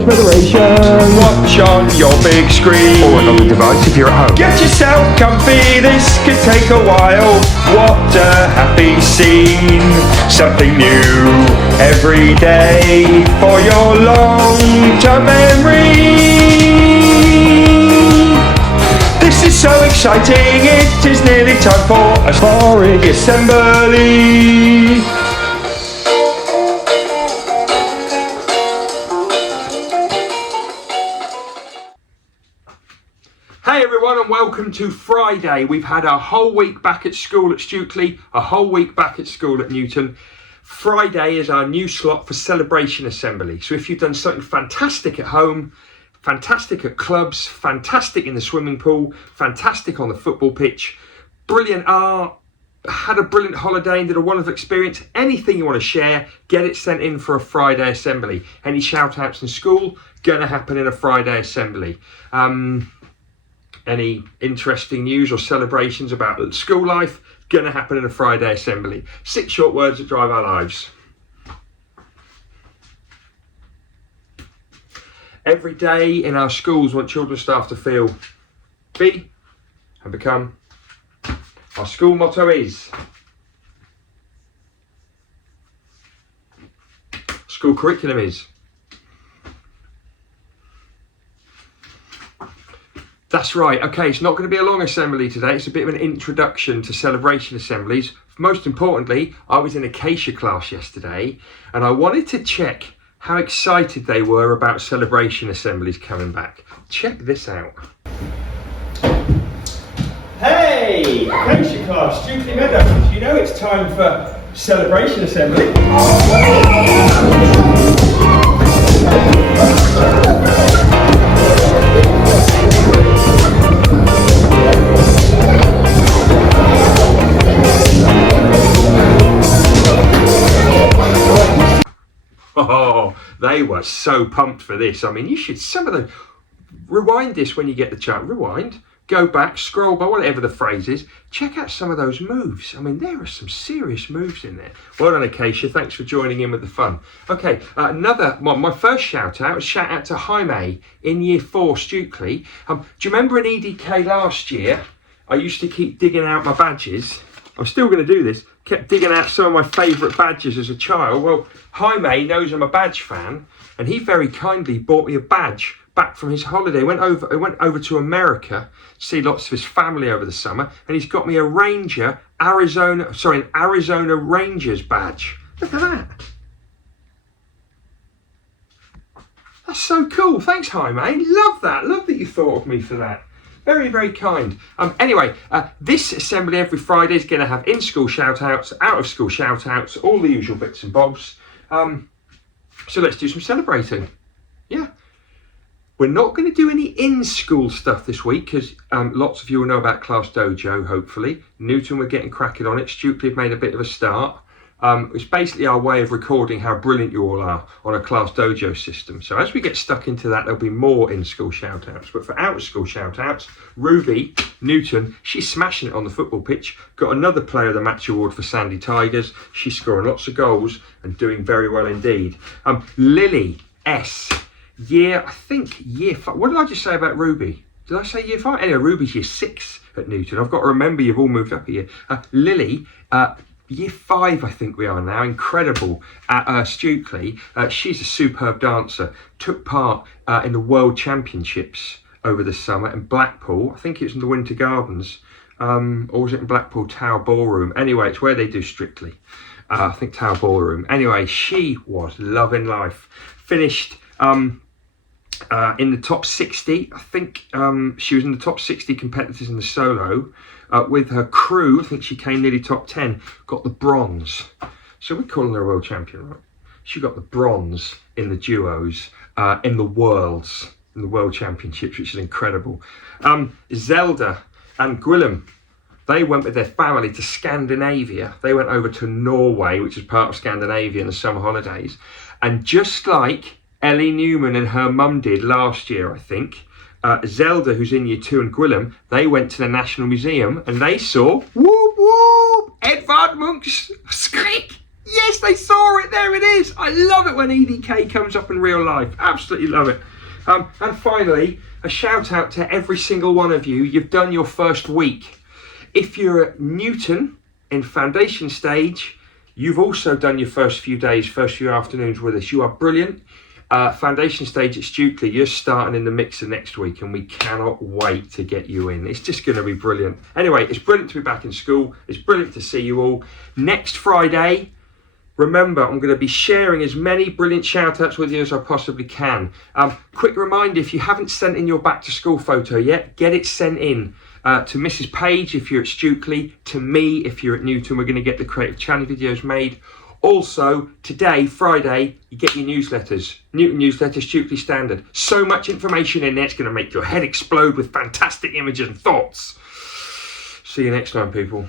Irish Federation. Watch on your big screen Or on the device if you're at home. Get yourself comfy, this could take a while. What a happy scene. Something new every day for your long-term memory. This is so exciting, it is nearly time for a Sporring Assembly. Hey everyone, and welcome to Friday. We've had a whole week back at school at Stukely, a whole week back at school at Newton. Friday is our new slot for Celebration Assembly. So if you've done something fantastic at home, fantastic at clubs, fantastic in the swimming pool, fantastic on the football pitch, brilliant art, had a brilliant holiday and did a wonderful experience, anything you want to share, get it sent in for a Friday Assembly. Any shout outs in school, gonna happen in a Friday Assembly. Any interesting news or celebrations about school life, gonna happen in a Friday Assembly. 6 short words that drive our lives. Every day in our schools, we want children and staff to feel, be and become. Our school motto is, school curriculum is. That's right, okay, it's not going to be a long assembly today, it's a bit of an introduction to celebration assemblies. Most importantly, I was in Acacia class yesterday and I wanted to check how excited they were about celebration assemblies coming back. Check this out. Hey, Acacia class, Stukely Meadows, you know it's time for celebration assembly. Oh, they were so pumped for this. I mean, you should, some of the, rewind this when you get the chance, rewind, go back, scroll by, whatever the phrase is, check out some of those moves. I mean, there are some serious moves in there. Well done, Acacia, thanks for joining in with the fun. Okay, another one, my first shout out to Jaime in year 4 Stukely. Do you remember in EDK last year, I used to keep digging out my badges. I'm still going to do this. Kept digging out some of my favourite badges as a child. Well, Jaime knows I'm a badge fan, and he very kindly bought me a badge back from his holiday. He went over to America to see lots of his family over the summer, and he's got me a an Arizona Rangers badge. Look at that. That's so cool. Thanks, Jaime. Love that. Love that you thought of me for that. Very, very kind. Anyway, this assembly every Friday is going to have in-school shout-outs, out-of-school shout-outs, all the usual bits and bobs. So let's do some celebrating. Yeah. We're not going to do any in-school stuff this week because lots of you will know about Class Dojo, hopefully. Newton, we're getting cracking on it. Stukely have made a bit of a start. It's basically our way of recording how brilliant you all are on a Class Dojo system. So as we get stuck into that, there'll be more in-school shout-outs. But for out-of-school shout-outs, Ruby Newton, she's smashing it on the football pitch. Got another Player of the Match award for Sandy Tigers. She's scoring lots of goals and doing very well indeed. Lily S, year 5. What did I just say about Ruby? Did I say year 5? Anyway, Ruby's year 6 at Newton. I've got to remember you've all moved up a year. Lily, year 5, I think we are now, incredible at Stukely. She's a superb dancer, took part in the World Championships over the summer in Blackpool. I think it was in the Winter Gardens, or was it in Blackpool Tower Ballroom? Anyway, it's where they do Strictly. I think Tower Ballroom. Anyway, she was loving life. Finished in the top 60. I think she was in the top 60 competitors in the solo. With her crew, I think she came nearly top 10, got the bronze. So we're calling her a world champion, right? She got the bronze in the duos, in the worlds, in the world championships, which is incredible. Zelda and Gwilym, they went with their family to Scandinavia. They went over to Norway, which is part of Scandinavia in the summer holidays. And just like Ellie Newman and her mum did last year, I think, Zelda, who's in year 2, and Gwilym, they went to the National Museum and they saw, whoop whoop, Edvard Munch's Skrik. Yes, they saw it. There it is. I love it when EDK comes up in real life. Absolutely love it. And finally, a shout out to every single one of you. You've done your first week. If you're at Newton in foundation stage, you've also done your first few days, first few afternoons with us. You are brilliant. Foundation stage at Stukely, you're starting in the mixer next week, and we cannot wait to get you in. It's just going to be brilliant. Anyway, it's brilliant to be back in school. It's brilliant to see you all. Next Friday, remember, I'm going to be sharing as many brilliant shout-outs with you as I possibly can. Quick reminder, if you haven't sent in your back to school photo yet, get it sent in to Mrs. Page if you're at Stukely, to me if you're at Newton. We're going to get the Creative Challenge videos made. Also, today, Friday, you get your newsletters. Newton newsletter, Stukely Standard. So much information in there, it's going to make your head explode with fantastic images and thoughts. See you next time, people.